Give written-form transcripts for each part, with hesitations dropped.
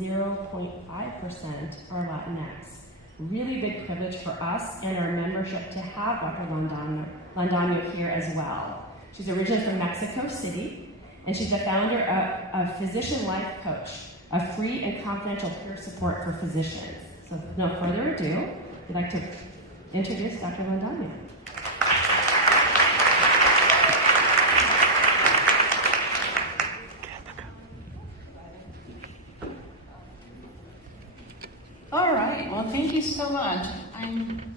0.5% are Latinx. Really big privilege for us and our membership to have Dr. Landano here as well. She's originally from Mexico City, and she's the founder of Physician Life Coach, a free and confidential peer support for physicians. So with no further ado, I'd like to introduce Dr. Landano. All right, well, thank you so much. I'm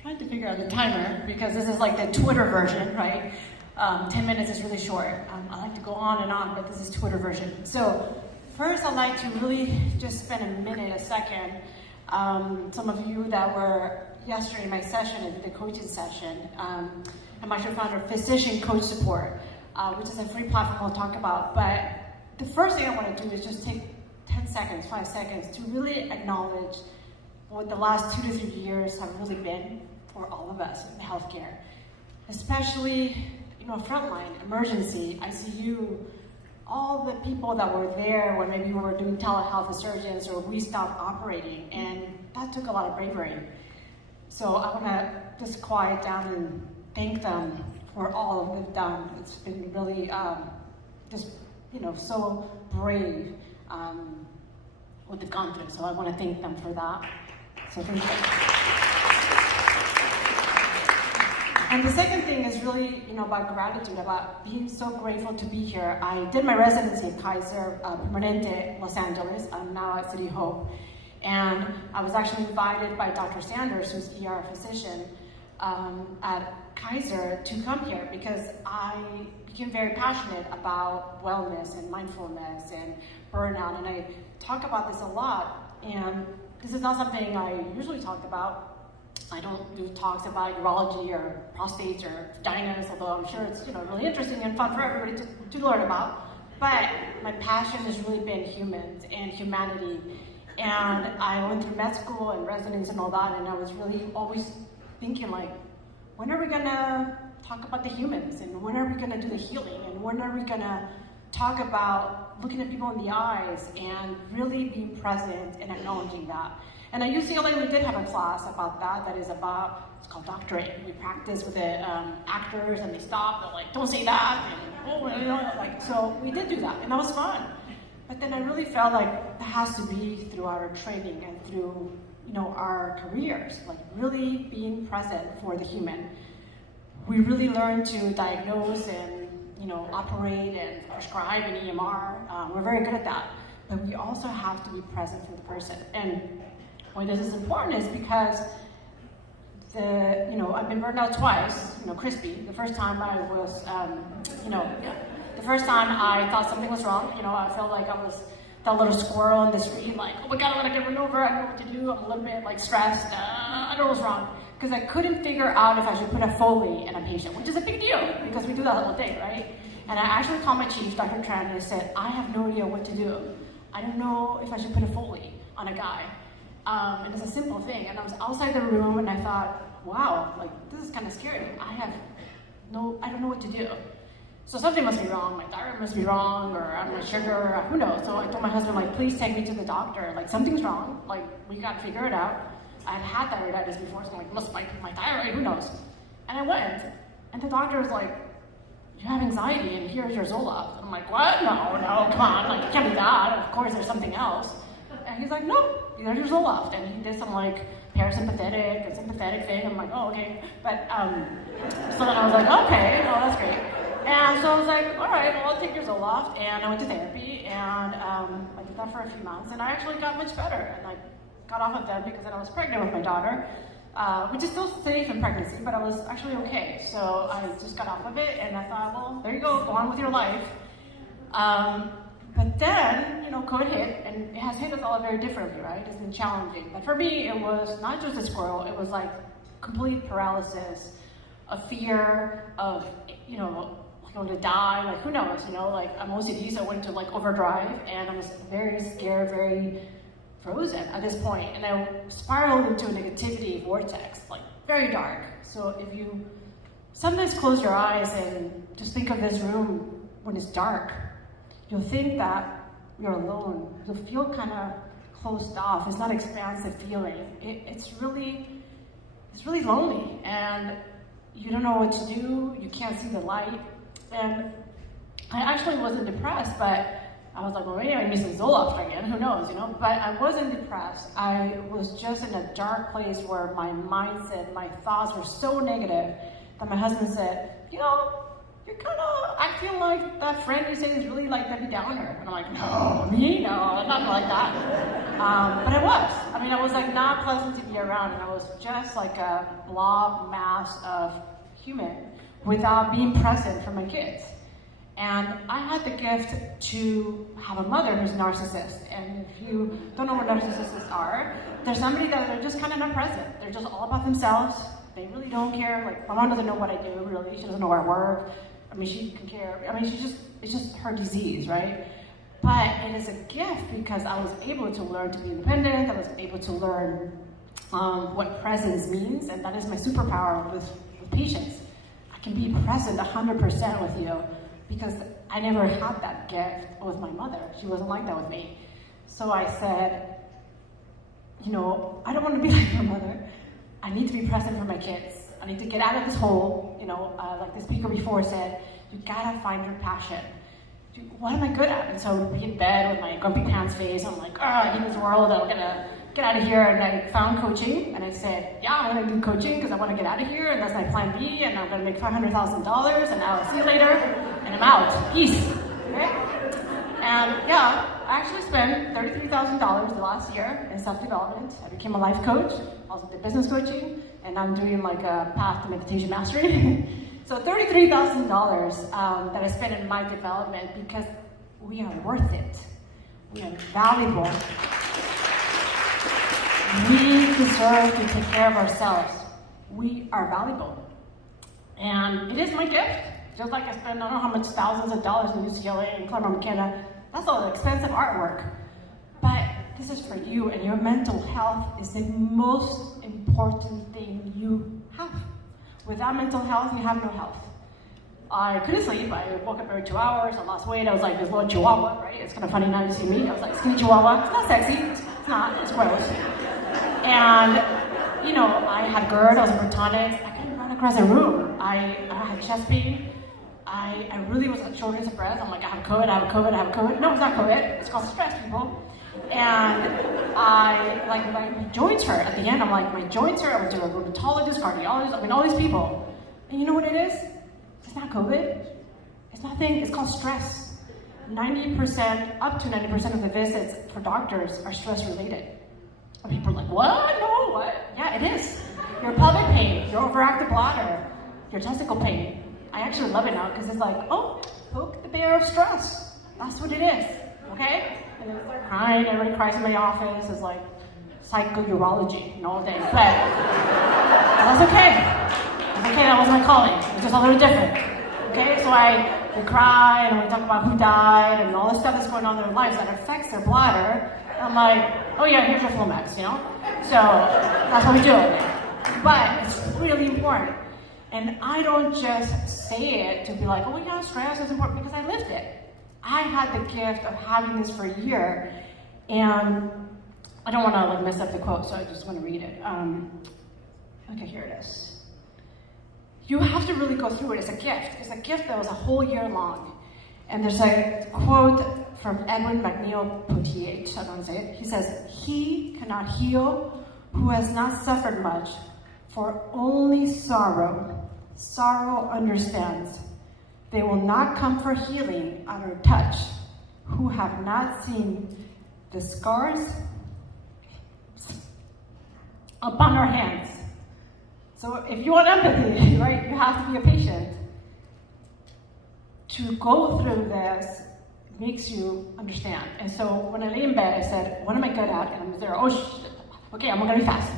trying to figure out the timer because this is like the Twitter version, right? 10 minutes is really short. I like to go on and on, but this is Twitter version. So first, I'd like to really just spend a second. Some of you that were yesterday in my session, the coaching session, I'm actually founder of Physician Coach Support, which is a free platform we'll talk about. But the first thing I want to do is just take 10 seconds, 5 seconds to really acknowledge what the last 2 to 3 years have really been for all of us in healthcare, especially, frontline, emergency, ICU, all the people that were there when maybe we were doing telehealth with surgeons or we stopped operating, and that took a lot of bravery. So I want to just quiet down and thank them for all of they've done. It's been really so brave what they've gone through. So I want to thank them for that. So thank you. And the second thing is really, about gratitude, about being so grateful to be here. I did my residency at Kaiser, Permanente, Los Angeles. I'm now at City Hope. And I was actually invited by Dr. Sanders, who's ER physician at Kaiser, to come here because I became very passionate about wellness and mindfulness and burnout. And I talk about this a lot. And this is not something I usually talk about. I don't do talks about urology or prostates or vaginas, although I'm sure it's really interesting and fun for everybody to learn about. But my passion has really been humans and humanity. And I went through med school and residence and all that, and I was really always thinking, when are we gonna talk about the humans? And when are we gonna do the healing? And when are we gonna talk about looking at people in the eyes and really being present and acknowledging that? And at UCLA, we did have a class about that. It's called doctorate. We practiced with the actors, and they stopped. They're like, don't say that. And, so we did do that, and that was fun. But then I really felt like that has to be throughout our training and through, our careers, really being present for the human. We really learn to diagnose and, operate and prescribe an EMR. We're very good at that. But we also have to be present for the person. And why this is important is because I've been burned out twice, crispy. The first time I was, the first time I thought something was wrong. I felt like I was that little squirrel in the street, like, oh my God, I'm gonna get run over. I don't know what to do. I'm a little bit stressed. I don't know what's wrong. Because I couldn't figure out if I should put a Foley in a patient, which is a big deal because we do that all day, right? And I actually called my chief, Dr. Tran, and I said, I have no idea what to do. I don't know if I should put a Foley on a guy. And it's a simple thing. And I was outside the room and I thought, wow, this is kind of scary. I don't know what to do. So something must be wrong. My thyroid must be wrong, or I'm my sugar, who knows? So I told my husband, please take me to the doctor. Something's wrong. We got to figure it out. I'd had thyroiditis before, so must my thyroid, who knows? And I went, and the doctor was like, you have anxiety, and here's your Zoloft. I'm like, what? No, come on, it can't be that. Of course, there's something else. And he's like, no, there's your Zoloft. And he did some parasympathetic and sympathetic thing. I'm like, oh, okay. But so then I was like, okay, well, that's great. And so I was like, all right, well, I'll take your Zoloft. And I went to therapy, and I did that for a few months, and I actually got much better. And I got off of that because then I was pregnant with my daughter, which is still safe in pregnancy, but I was actually okay. So I just got off of it, and I thought, well, there you go on with your life. But then, COVID hit, and it has hit us all very differently, right? It's been challenging. But for me, it was not just a squirrel, it was complete paralysis, a fear of, going to die, who knows, I'm OCD, so I went to overdrive, and I was very scared, very frozen at this point, and I spiraled into a negativity vortex, very dark. So if you sometimes close your eyes and just think of this room when it's dark, you'll think that you're alone. You feel kind of closed off. It's not expansive feeling. It's really lonely, and you don't know what to do. You can't see the light. And I actually wasn't depressed, but I was like, well, maybe I need some Zoloft again. Who knows, you know? But I wasn't depressed. I was just in a dark place where my mindset, my thoughts were so negative that my husband said, you know, you're kind of acting like that friend you say is really like Debbie Downer. And I'm like, no, me? No, not like that. But I was. I mean, I was like not pleasant to be around, and I was just like a blob mass of human without being present for my kids. And I had the gift to have a mother who's a narcissist. And if you don't know what narcissists are, they're somebody that are just kind of not present. They're just all about themselves. They really don't care. Like, my mom doesn't know what I do, really. She doesn't know where I work. I mean, she can care. I mean, it's just her disease, right? But it is a gift because I was able to learn to be independent. I was able to learn what presence means. And that is my superpower with patients. I can be present 100% with you, because I never had that gift with my mother. She wasn't like that with me. So I said, you know, I don't want to be like your mother. I need to be present for my kids. I need to get out of this hole. You know, like the speaker before said, you gotta find your passion. What am I good at? And so I would be in bed with my grumpy pants face. I'm like, I hate this world. I'm gonna get out of here. And I found coaching, and I said, yeah, I'm gonna do coaching because I want to get out of here, and that's my plan B, and I'm gonna make $500,000, and I'll see you later, and I'm out. Peace. Okay? And yeah, I actually spent $33,000 the last year in self-development. I became a life coach, also did business coaching, and I'm doing like a path to meditation mastery. So $33,000 that I spent in my development, because we are worth it. We are valuable. We deserve to take care of ourselves. We are valuable. And it is my gift. Just like I spend, I don't know how much thousands of dollars in UCLA and Claremont, McKenna. That's all the expensive artwork. But this is for you, and your mental health is the most important thing you have. Without mental health, you have no health. I couldn't sleep. I woke up every 2 hours. I lost weight. I was like this little chihuahua, right? It's kind of funny now you see me. I was like skinny chihuahua. It's not sexy. It's not. It's gross. And, you know, I had GERD. I was on Protonix. I couldn't run across a room. I had chest pain. I really was at shortness of breath. I'm like, I have COVID, I have COVID, I have COVID. No, it's not COVID. It's called stress, people. And my joints hurt. At the end, I'm like, my joints hurt. I went to a rheumatologist, cardiologist, I mean, all these people. And you know what it is? It's not COVID. It's nothing. It's called stress. 90%, up to 90% of the visits for doctors are stress-related. And people are like, what? No, what? Yeah, it is. Your pelvic pain, your overactive bladder, your testicle pain. I actually love it now because it's like, oh, poke the bear of stress. That's what it is, okay? And it's like crying, everybody cries in my office. It's like psychourology, all day. But that's okay. That's okay, that was my calling. It's just a little different, okay? So we cry and we talk about who died and all the stuff that's going on in their lives that affects their bladder. I'm like, oh yeah, here's your Flomax, you know? So that's what we do. But it's really important. And I don't just say it to be like, oh yeah, stress is important, because I lived it. I had the gift of having this for a year, and I don't want to like mess up the quote, so I just want to read it. Okay, here it is. You have to really go through it. It's a gift. It's a gift that was a whole year long. And there's a quote from Edwin McNeil Potier, I don't say it. He says, he cannot heal who has not suffered much, for only sorrow understands. They will not come for healing at our touch, who have not seen the scars upon our hands. So if you want empathy, right, you have to be a patient. To go through this makes you understand. And so when I lay in bed, I said, what am I good at? And I'm 0. Oh, shit. Okay, I'm gonna be fast.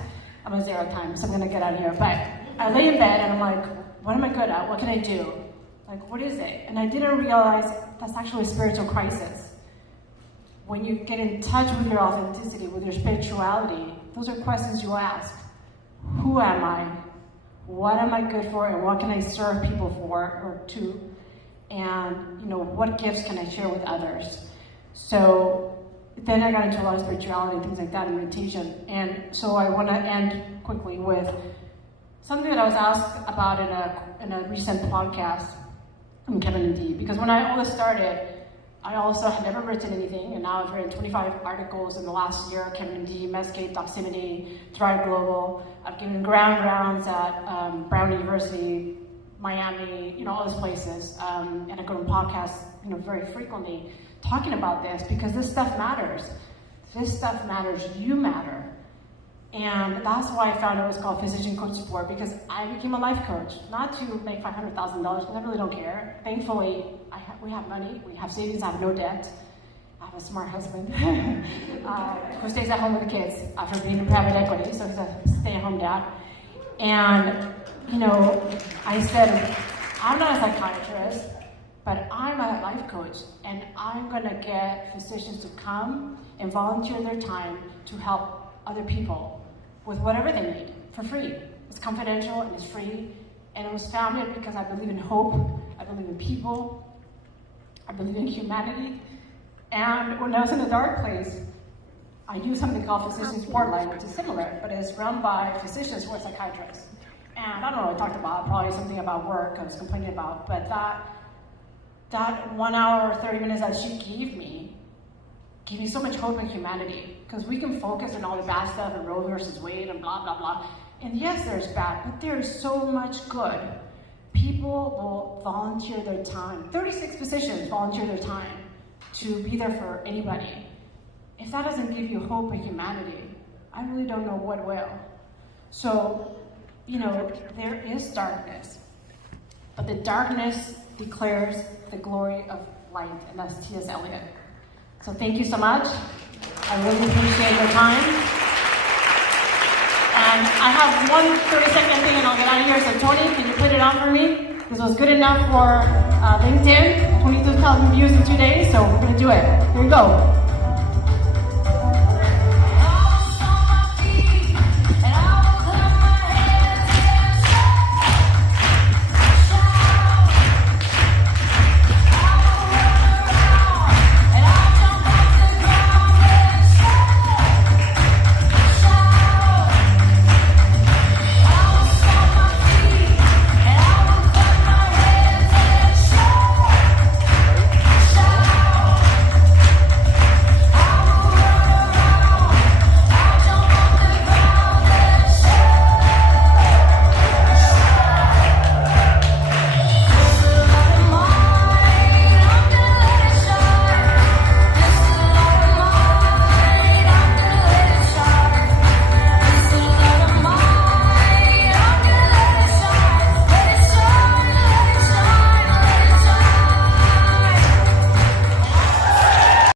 I'm a 0 time, so I'm gonna get out of here. But I lay in bed and I'm like, what am I good at? What can I do? Like, what is it? And I didn't realize that's actually a spiritual crisis. When you get in touch with your authenticity, with your spirituality, those are questions you ask. Who am I? What am I good for? And what can I serve people for or to? And, you know, what gifts can I share with others? So then I got into a lot of spirituality and things like that and meditation. And so I want to end quickly with something that I was asked about in a recent podcast from Kevin and Dee. Because when I all this started, I also had never written anything, and now I've written 25 articles in the last year. Kevin and Dee, Mescape, Doximity, Thrive Global. I've given grand rounds at Brown University, Miami, all those places, and I go to podcasts, very frequently, talking about this because this stuff matters. This stuff matters. You matter. And that's why I found it was called Physician Coach Support, because I became a life coach, not to make $500,000, because I really don't care. Thankfully, we have money, we have savings, I have no debt. I have a smart husband who stays at home with the kids after being in private equity, so he's a stay-at-home dad. And, I said, I'm not a psychiatrist, but I'm a life coach, and I'm gonna get physicians to come and volunteer their time to help other people with whatever they need, for free. It's confidential and it's free, and it was founded because I believe in hope, I believe in people, I believe in humanity, and when I was in a dark place, I do something called Physician Support Line, which is similar, but it's run by physicians who are psychiatrists. And I don't know what I talked about, probably something about work I was complaining about, but that 1 hour or 30 minutes that she gave me so much hope in humanity, because we can focus on all the bad stuff and Roe versus Wade and blah, blah, blah. And yes, there's bad, but there's so much good. People will volunteer their time. 36 physicians volunteer their time to be there for anybody. If that doesn't give you hope in humanity, I really don't know what will. So, there is darkness, but the darkness declares the glory of light, and that's T.S. Eliot. So thank you so much. I really appreciate your time. And I have one 30-second thing and I'll get out of here. So Tony, can you put it on for me? This was good enough for LinkedIn. 22,000 views in 2 days, so we're gonna do it. Here you go.